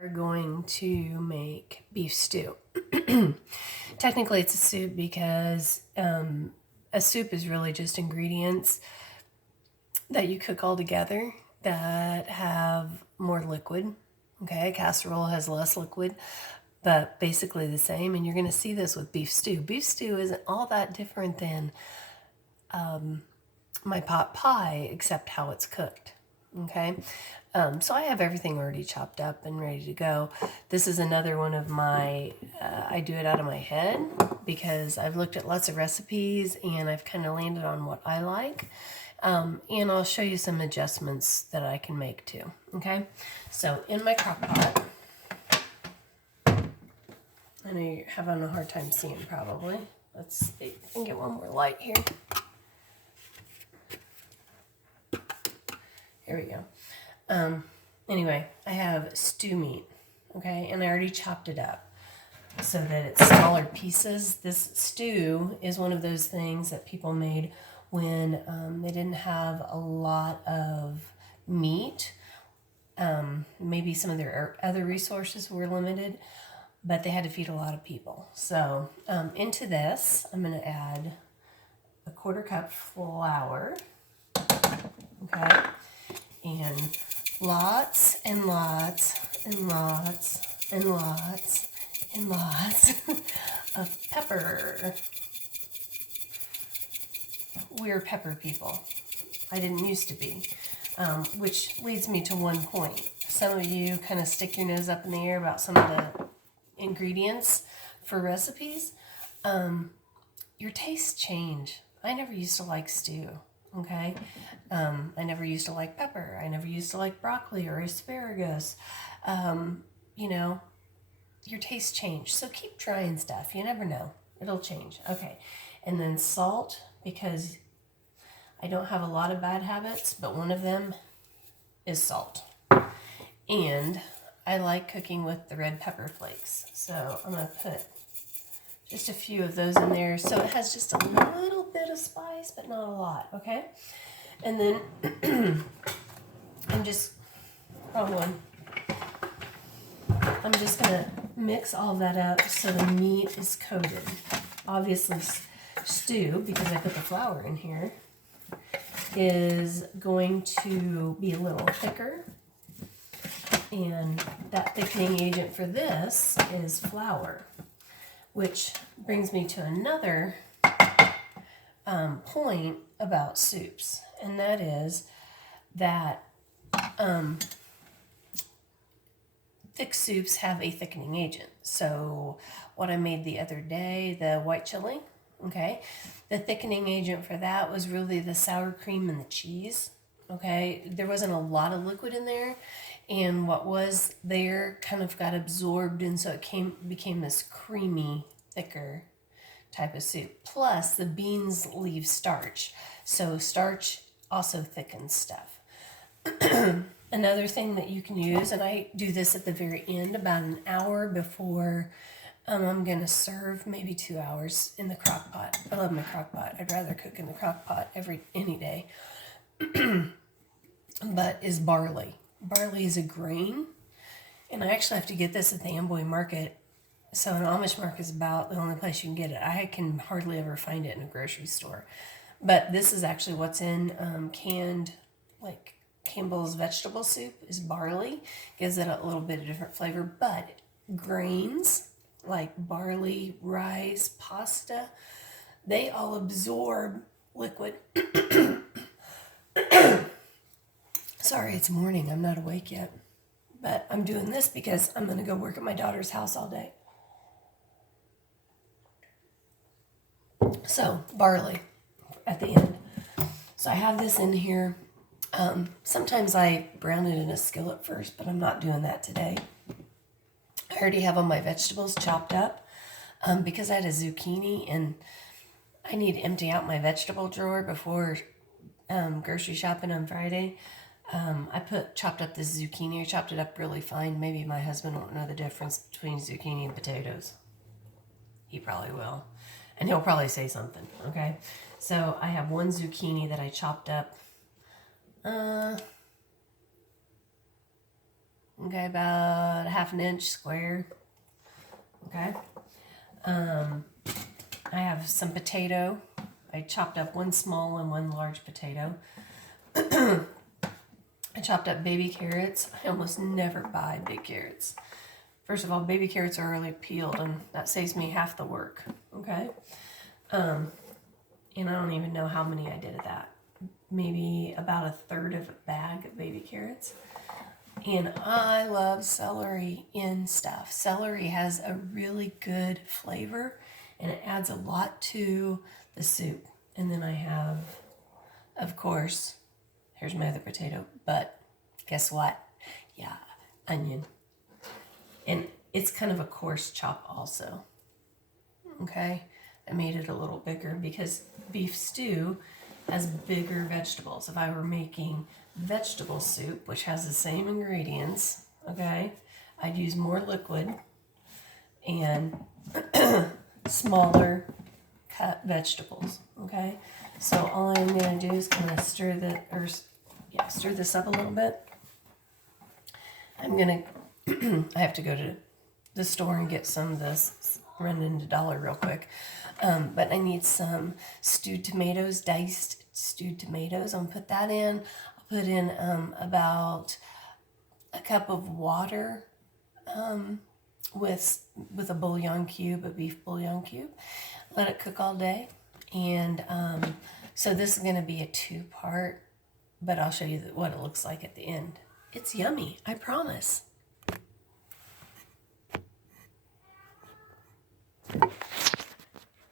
We're going to make beef stew. Technically, it's a soup because a soup is really just ingredients that you cook all together that have more liquid. Okay, a casserole has less liquid, but basically the same. And you're going to see this with beef stew. Beef stew isn't all that different than my pot pie, except how it's cooked. Okay, so I have everything already chopped up and ready to go. This is another one of my, I do it out of my head because I've looked at lots of recipes and I've kind of landed on what I like. And I'll show you some adjustments that I can make too. Okay, so in my crock pot, I know you're having a hard time seeing probably. Let's see if I can get one more light here. Here we go. Anyway, I have stew meat, okay, and I already chopped it up so that it's smaller pieces. This stew is one of those things that people made when they didn't have a lot of meat. Maybe some of their other resources were limited, but they had to feed a lot of people. So into this, I'm going to add a 1/4 cup flour, okay, and lots and lots and lots and lots and lots of pepper. We're pepper people. I didn't used to be, which leads me to one point. Some of you kind of stick your nose up in the air about some of the ingredients for recipes. Your tastes change. I never used to like stew. Okay, I never used to like pepper. I never used to like broccoli or asparagus. You know, your tastes change. So keep trying stuff. You never know. It'll change. Okay, and then salt, because I don't have a lot of bad habits, but one of them is salt. And I like cooking with the red pepper flakes. So I'm going to put just a few of those in there, so it has just a little bit of spice, but not a lot, okay? And then I'm just, wrong one. I'm just gonna mix all that up so the meat is coated. Obviously, stew, because I put the flour in here, is going to be a little thicker. And that thickening agent for this is flour. Which brings me to another point about soups, and that is that thick soups have a thickening agent. So what I made the other day, the white chili, okay, the thickening agent for that was really the sour cream and the cheese. Okay, there wasn't a lot of liquid in there, and what was there kind of got absorbed, and so it became this creamy, thicker type of soup. Plus, the beans leave starch, so starch also thickens stuff. Another thing that you can use, and I do this at the very end, about an hour before I'm going to serve, maybe 2 hours in the crock pot. I love my crock pot. I'd rather cook in the crock pot any day. But is barley. Barley is a grain, and I actually have to get this at the Amboy Market. So an Amish market is about the only place you can get it. I can hardly ever find it in a grocery store. But this is actually what's in canned, like Campbell's vegetable soup, is barley. Gives it a little bit of different flavor. But grains like barley, rice, pasta, they all absorb liquid. Sorry, it's morning. I'm not awake yet. But I'm doing this because I'm going to go work at my daughter's house all day. So, barley at the end. So I have this in here. Sometimes I brown it in a skillet first, but I'm not doing that today. I already have all my vegetables chopped up because I had a zucchini, and I need to empty out my vegetable drawer before grocery shopping on Friday. I chopped up this zucchini. I chopped it up really fine. Maybe my husband won't know the difference between zucchini and potatoes. He probably will. And he'll probably say something, okay? So I have one zucchini that I chopped up Okay, about a half an inch square. Okay. I have some potato. I chopped up one small and one large potato. I chopped up baby carrots. I almost never buy big carrots. First of all, baby carrots are already peeled, and that saves me half the work. Okay. And I don't even know how many I did of that. Maybe about a third of a bag of baby carrots. And I love celery in stuff. Celery has a really good flavor, and it adds a lot to the soup. And then I have, of course, here's my other potato, but guess what? Yeah, onion. And it's kind of a coarse chop also. Okay, I made it a little bigger because beef stew has bigger vegetables. If I were making vegetable soup, which has the same ingredients, okay, I'd use more liquid and smaller cut vegetables. Okay, so all I'm gonna do is kind of stir this up a little bit. I'm gonna I have to go to the store and get some of this, run into Dollar real quick. But I need some stewed tomatoes, diced stewed tomatoes. I'm gonna put that in. I'll put in about a cup of water with a bouillon cube, a beef bouillon cube. Let it cook all day. And so this is gonna be a 2-part, but I'll show you what it looks like at the end. It's yummy, I promise.